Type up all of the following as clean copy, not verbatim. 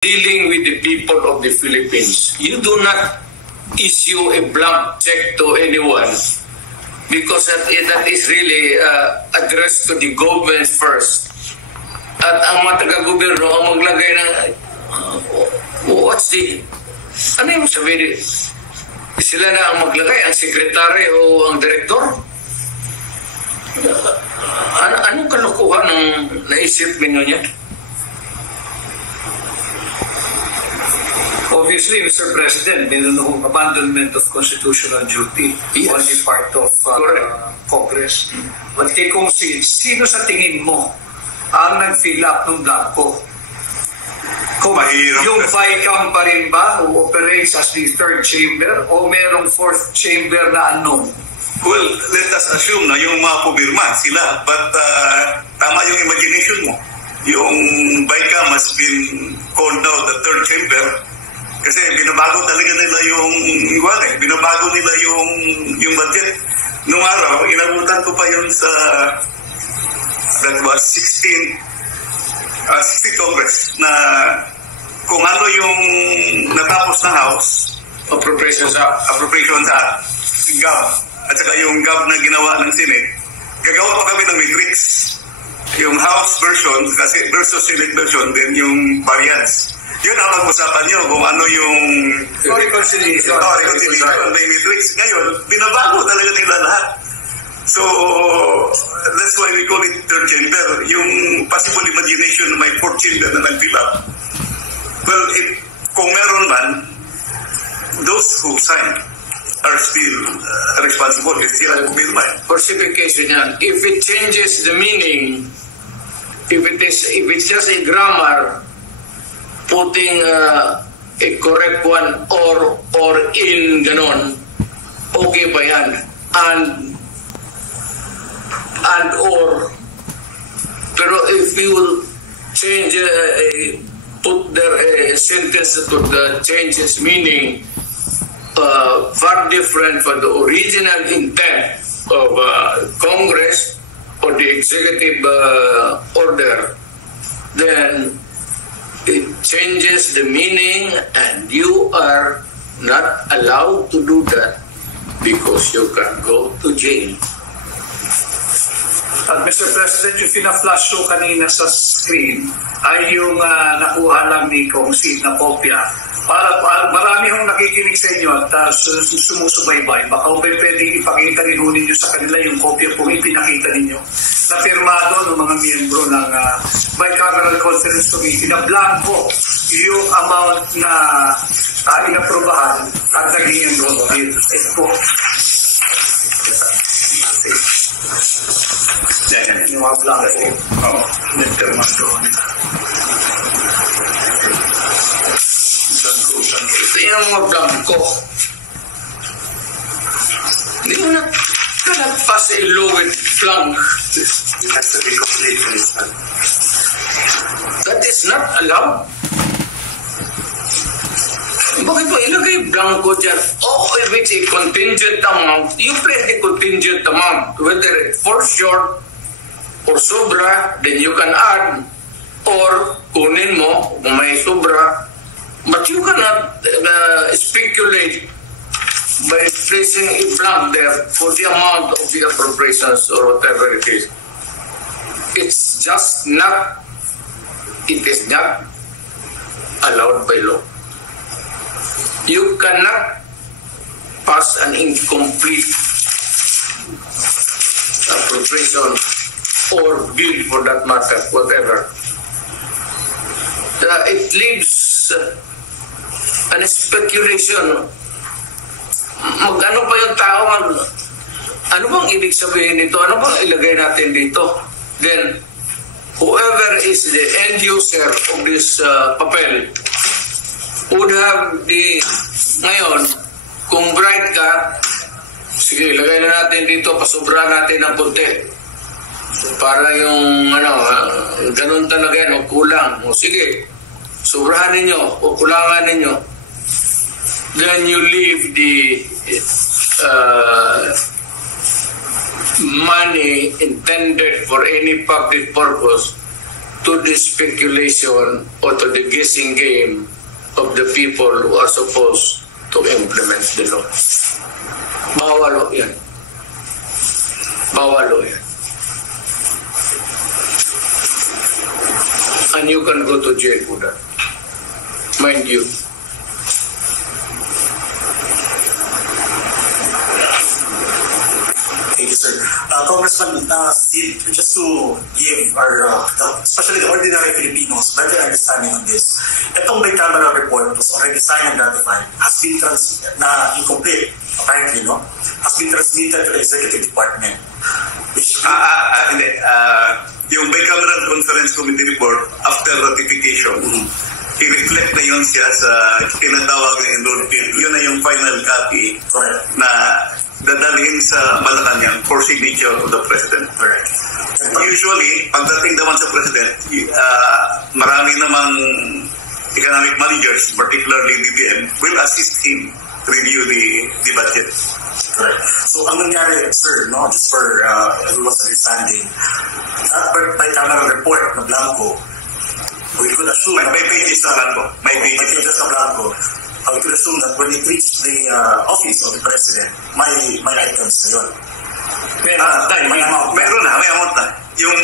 dealing with the people of the Philippines. You do not issue a blank check to anyone because that is really addressed to the government first. At ang mga taga-gobyerno ang maglagay ng what's the ano yung sabihin? Sila na ang maglagay, ang sekretary o ang direktor? Anong kalukuhan ng naisip ninyo niya? Obviously, Mr. President, meron akong abandonment of constitutional duty on the part of Congress. But kung sino sa tingin mo ang nag-fill up ng blanco? Kung yung VICAM pa rin ba who operates as the third chamber o merong fourth chamber na unknown? Well, let us assume na yung mga pubirma sila, but tama yung imagination mo. Yung VICAM has been called now the third chamber kasi binabago talaga nila binabago nila yung budget. Nung araw, inabutan ko pa yun sa that was 16th Congress na kung ano yung natapos na House Appropriations Act, GAB, at saka yung GAB na ginawa ng Senate, gagawa pa kami ng matrix. Yung House version kasi versus Senate version, then yung variance. Yun ang pag-usapan nyo kung ano yung reconciliation by matrix. Ngayon, binabago talaga nila lahat. So, that's why we call it third chamber. Yung possible imagination na may fourth chamber na nag-fill up. Well, kung meron man, those who sign are still responsible. It's still for simplification yan, if it changes the meaning, if it's just a grammar, putting a correct one or in ganon, okay ba yan? And or pero if you will change put there a sentence that could change its meaning far different from the original intent of Congress or the executive order, then it changes the meaning and you are not allowed to do that because you can go to jail. Mr. President, yung fina-flash show kanina sa screen ay yung nakuha lang ni Kong Sid na kopya. Para marami hong nakikinig sa inyo at sumusubaybay. Baka pwede ipakita rin ninyo sa kanila yung kopya kung ipinakita ninyo na pirmado ng mga miyembro ng Bicameral Conference Committee na blanco yung amount na inaprobahan at naging enrolled dito. Ito po. Yung mga blanco. Nagtermas doon. Ito yung mga blanco. Hindi mo na kalagpas sa ilo with blank. it has to be complete. That is not allowed. Bakit mo ilagay blanco dyan? If it's a contingent amount, you play the contingent amount. Whether it falls short or sobra, then you can add. Or kunin mo kung may sobra. But you cannot speculate by placing a blank there for the amount of the appropriations or whatever it is. It's just not, it is not allowed by law. You cannot pass an incomplete appropriation or bill for that matter, whatever. It leaves an speculation. Ano pa yung tao ano bang ibig sabihin nito? Ano bang ilagay natin dito? Then, whoever is the end user of this papel would have the, ngayon, kung bright ka, sige, ilagay na natin dito, pasobra natin ng konti. Para yung, ganun talaga yan, o kulang. O sige, sobrahan ninyo, o kulangan ninyo. Then you leave the money intended for any public purpose to the speculation or to the guessing game of the people who are supposed to implement the law. Bawal yan. Bawal yan. And you can go to jail for that. Mind you. Thank you, sir. Congressman Sid, just to give our, especially the ordinary Filipinos, better understanding on this, itong bicameral report was already signed and ratified, has been incomplete, apparently, no? Has been transmitted to the Executive Department. Which hindi. Yung bicameral conference committee report, after ratification, i-reflect na yun siya sa tinatawag na enrolled bill. Yun na yung final copy na dadalhin sa Malacanang for signature of the President. Usually, pagdating naman sa President, marami namang economic managers, particularly DBM, will assist him review the budget. Correct. So, ang nangyari, sir, no, just for everyone's understanding, that bicameral report na blanco, we could assume... May pages na blanco. May pages na blanco. We could assume that when it reached the office of the President, may items na yun. May amount. Meron na, may amount na. Yung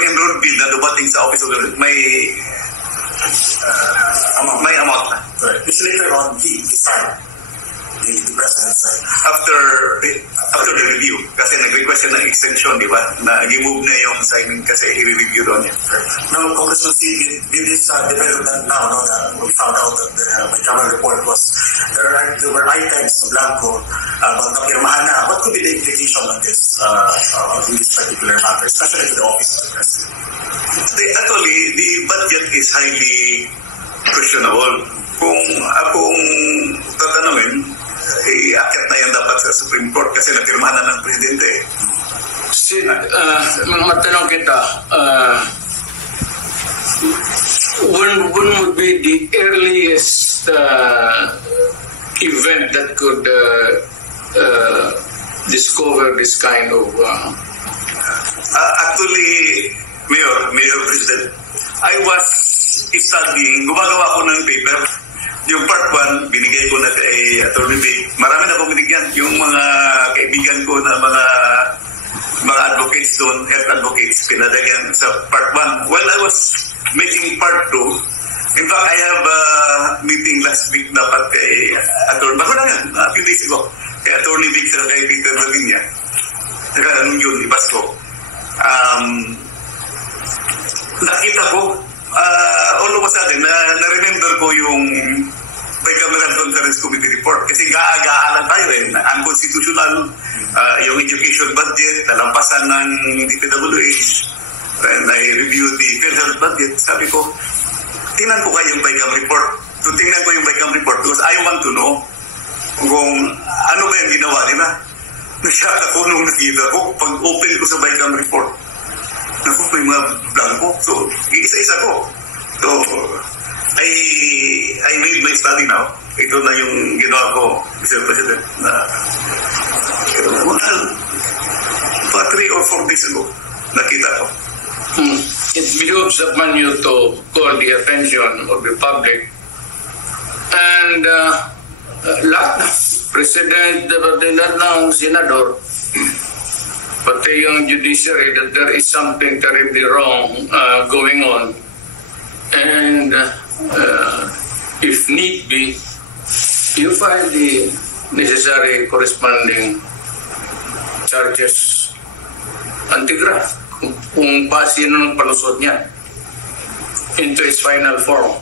enrolled bill na dumating sa office of the President, may amount na. Correct. Which later on, he signed. The President said. After the review, kasi nag-request siya ng extension, di ba? Nag-move na yung assignment kasi i-review doon yan. Now, Congressman Steve, with this development now, no, we found out that the bicameral report was, there were items of blanco, but napirmahan na. What could be the implication of this, in this particular matter, especially to the office of the President? Actually, the budget is highly questionable. Kung akong tatanungin, iakyat na yan dapat sa Supreme Court kasi napirmahan na ng Presidente. Sid, matanong kita, when would be the earliest event that could discover this kind of... Actually, Mayor President, I was studying, gumagawa ko ng paper. Yung part 1, binigay ko na kay Atty. Vic. Marami na akong binigyan. Yung mga kaibigan ko na mga advocates doon, health advocates, pinadagyan sa part 1. While I was making part 2, in fact, I have a meeting last week dapat kay Atty. Bako na yan, a few days ago, kay Atty. Vic sa kay Peter Malinya. Saka anong yun, ibas ko. Nakita ko, all of a sudden, na-remember ko yung bicameral conference committee report kasi gaagaan tayo unconstitutional, yung education budget, nalampasan ng DPWH, and I reviewed the PhilHealth budget. Sabi ko, tingnan ko kayo yung bicameral report. Tingnan ko yung bicameral report because I want to know kung ano ba yung ginawa nila. Nasyak ako nung nakita ko, pag-open ko sa bicameral report, naku, may mga blanco. So, isa-isa ko. So, I made my study now. Ito na yung ginawa ko, Mr. President, na 3 or 4 days ago, nakita ko. It behooves upon you to call the attention of the public. And lahat na, President, lahat ng Senador, pati yung judiciary, that there is something terribly wrong going on. And if need be, you file the necessary corresponding charges anti-graft kung sino ng palusot niya into its final form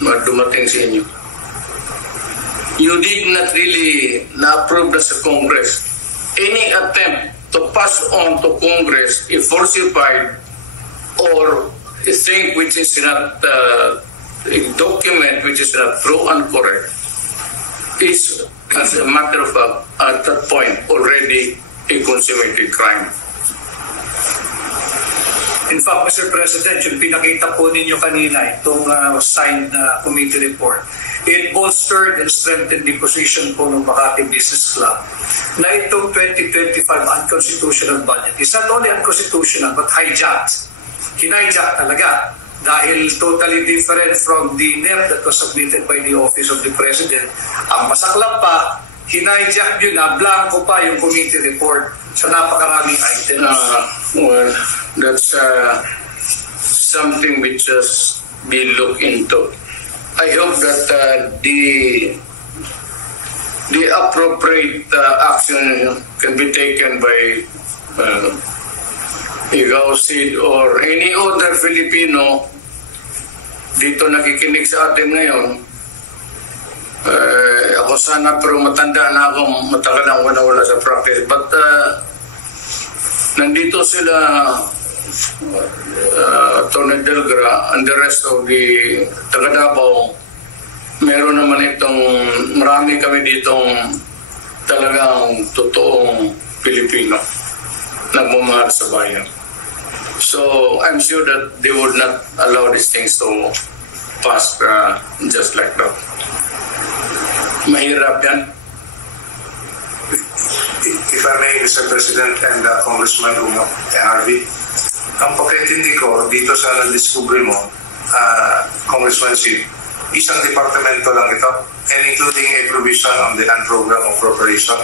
dumating sa inyo. You did not really na-approve na sa Congress any attempt to pass on to Congress a falsified or a thing which is not a document which is not true and correct is, as a matter of fact, at that point already a consummated crime. In fact, Mr. President, yung pinakita po ninyo kanina, itong signed committee report, it bolstered and strengthened the position po ng Makati Business Club na itong 2025 unconstitutional budget is not only unconstitutional but hijacked hinijack talaga. Dahil totally different from the NEP that was submitted by the Office of the President. Ang masaklap pa, hinijack yun na blanco pa yung committee report sa napakaraming items. Well, that's something which has been looked into. I hope that the appropriate action can be taken by Ikaw, Sid, or any other Filipino dito nakikinig sa atin ngayon. Ako sana, pero matanda na ako, matagal na ako nawala sa practice. But nandito sila, Tony Delgra and the rest of the taga Davao. Meron naman marami kami ditong talagang totoong Pilipino nagmamahal sa bayan. So I'm sure that they would not allow these things to pass just like that. Mahirap yan. If I may, Mr. President and Congressman Uno, Harvey, ang pagkaintindi ko dito sa na-discovery mo, Congressman Sid, isang departamento lang ito, and including a provision on the program of appropriation.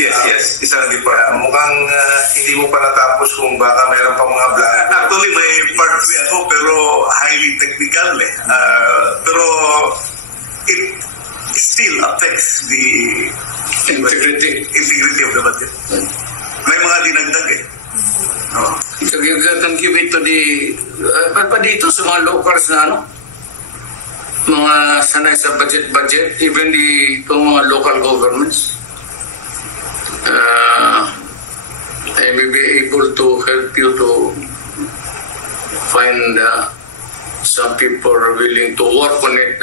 Yes. Isang department. Mukhang hindi mo pa natapos kung baka mayroon pa mga blanco. Actually, may part 3 ako, pero highly technical pero it still affects the integrity of the budget. May mga dinagdag You can give it to the pa dito sa mga locals na mga sanay sa budget, even itong mga local governments. I may be able to help you to find some people are willing to work on it.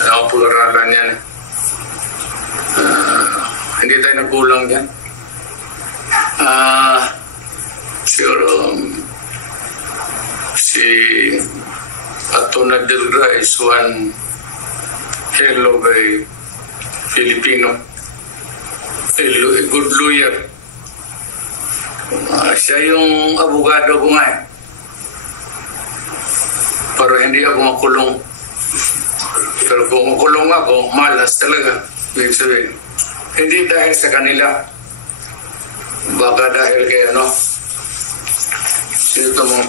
Pag-aralan yan. Hindi tayo nagkulang yan. Sure, si Atty. Delgra is one hell of a Filipino, a good lawyer. Siya yung abogado ko nga pero hindi ako makulong. Pero kung makulong ako, malas talaga. Ibig sabihin, hindi dahil sa kanila, baka dahil kay sino ito mga